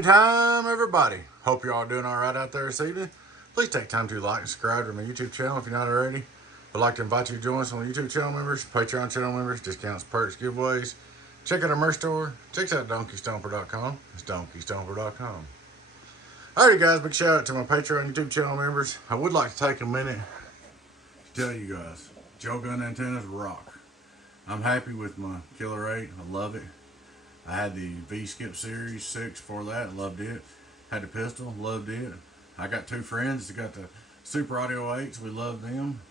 Morning time, everybody. Hope you're all doing all right out there this evening. Please take time to like and subscribe to my YouTube channel if you're not already. I'd like to invite you to join us on YouTube channel members, Patreon channel members, discounts, perks, giveaways. Check out our merch store. Check out donkeystomper.com. It's donkeystomper.com. Alrighty, guys, big shout out to my Patreon YouTube channel members. I would like to take a minute to tell you guys, Joe Gun antennas rock. I'm happy with my Killer 8. I love it. I had the V-Skip Series 6 for that. Loved it. Had the pistol. Loved it. I got two friends that got the Super Audio 8s. We love them.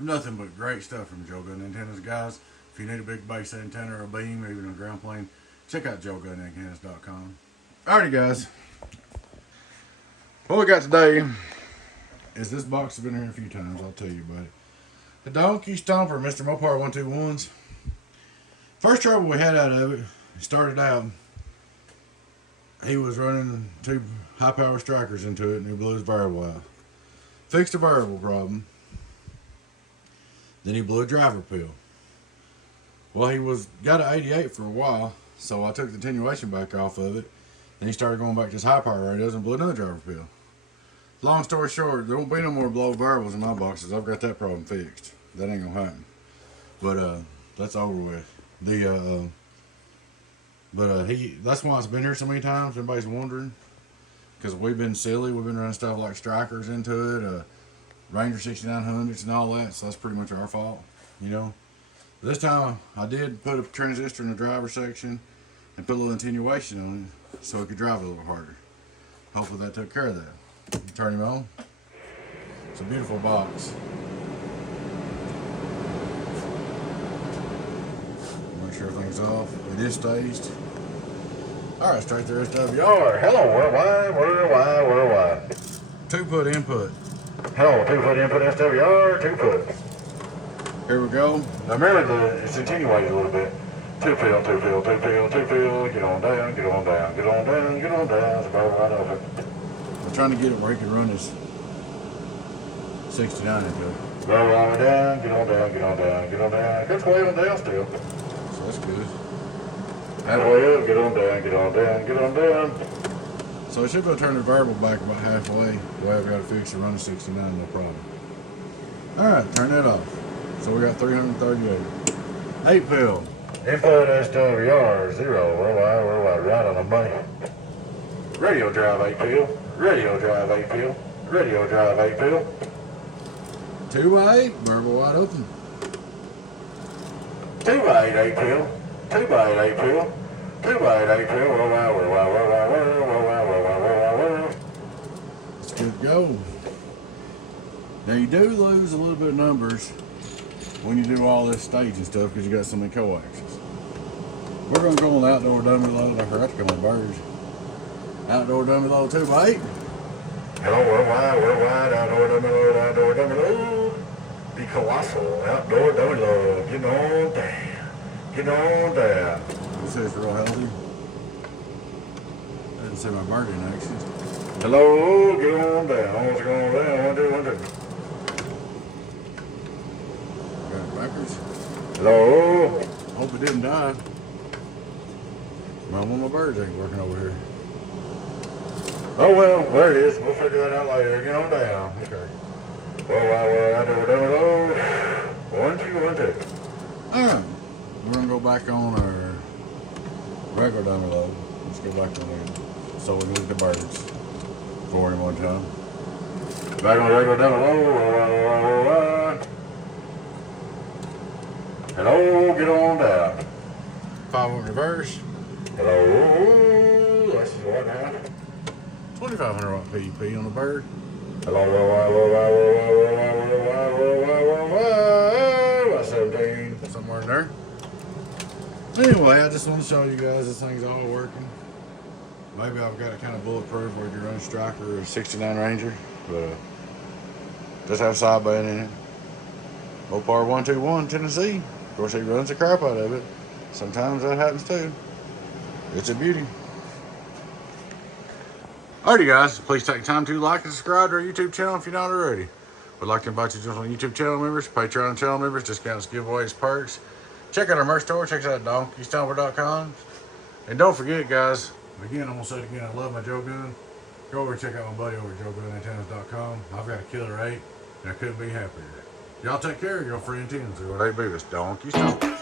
Nothing but great stuff from Joe Gun Antennas, guys. If you need a big base antenna or a beam or even a ground plane, check out joegunantennas.com. Alrighty, guys. What we got today is this box has been here a few times. I'll tell you about it. The Donkey Stomper, Mr. Mopar 121s. First trouble we had out of it, started out, he was running two high power strikers into it and he blew his variable out. Fixed a variable problem. Then he blew a driver pill. Well, he got an 88 for a while, so I took the attenuation back off of it. Then he started going back to his high power radios and blew another driver pill. Long story short, there won't be no more blow variables in my boxes. I've got that problem fixed. That ain't gonna happen. But that's over with. That's why it's been here so many times. Everybody's wondering, because we've been silly. We've been running stuff like strikers into it, Ranger 6900s and all that. So that's pretty much our fault, you know. This time I did put a transistor in the driver section and put a little attenuation on it so it could drive a little harder. Hopefully that took care of that. Turn him on. It's a beautiful box. Make sure everything's off. It is staged. Alright, straight to SWR. Hello, worldwide. 2-put input. Hello, 2-put input SWR, 2-put. Here we go. Now remember, it's attenuated a little bit. 2-pill, 2-pill, 2-pill, 2-pill. Get on down, get on down, get on down, get on down. It's about right of it. I'm trying to get it where he can run his 69 into it. Go on down, get on down, get on down, get on down. It's way on down still. So that's good. Halfway up, get on down, get on down, get on down. So I should be able to turn the variable back about halfway. The way I've got to fix it, run the 69, no problem. Alright, turn that off. So we got 338. 8-pill. Input SWR 0. Worldwide, right on the money. Radio drive 8-pill. Radio drive 8-pill. Radio drive 8-pill. 2x8, variable wide open. 2x8 8-pill. 2x8 8-pill. 2x8 8-pill. Worldwide. It's good to go. Now you do lose a little bit of numbers when you do all this staging stuff because you got so many coaxes. We're going to go on the outdoor dummy load. I forgot to go on birds. Outdoor dummy load 2x8. Hello, worldwide, outdoor dummy load. The colossal outdoor dummy load. Get on down. Get on down. This is real healthy. I didn't see my bird in action. Hello, get on down. What's going down? 1, 2, 1, 2. Backwards. Hello. Hope it didn't die. One of my birds ain't working over here. Oh well, there it is. We'll figure that out later. Get on down. Okay. Well, I do it. 1, 2, 1, 2. Alright. We're gonna go back on our regular dummy load. Let's go back on there. So we move the birds for him one time. Back on the regular dummy load. Hello, get on down. 5 on reverse. Hello, this is what now? 2500 watt PEP on the bird. Hello, 17, somewhere in there. Anyway, I just want to show you guys this thing's all working. Maybe I've got it kind of bulletproof where you run a striker or a 69 Ranger, but just have sideband in it. Mopar 121 Tennessee. Of course, he runs the crap out of it. Sometimes that happens too. It's a beauty. Alrighty, guys. Please take time to like and subscribe to our YouTube channel if you're not already. We'd like to invite you to join our YouTube channel members, Patreon channel members, discounts, giveaways, perks. Check out our merch store. Check us out at donkeystomper.com. And don't forget, guys, Again, I'm going to say it again. I love my Joe gun. Go over and check out my buddy over at JoeGunAntennas.com. I've got a killer 8, and I couldn't be happier. Y'all take care of your friend Tins. What they be this donkey Stomper.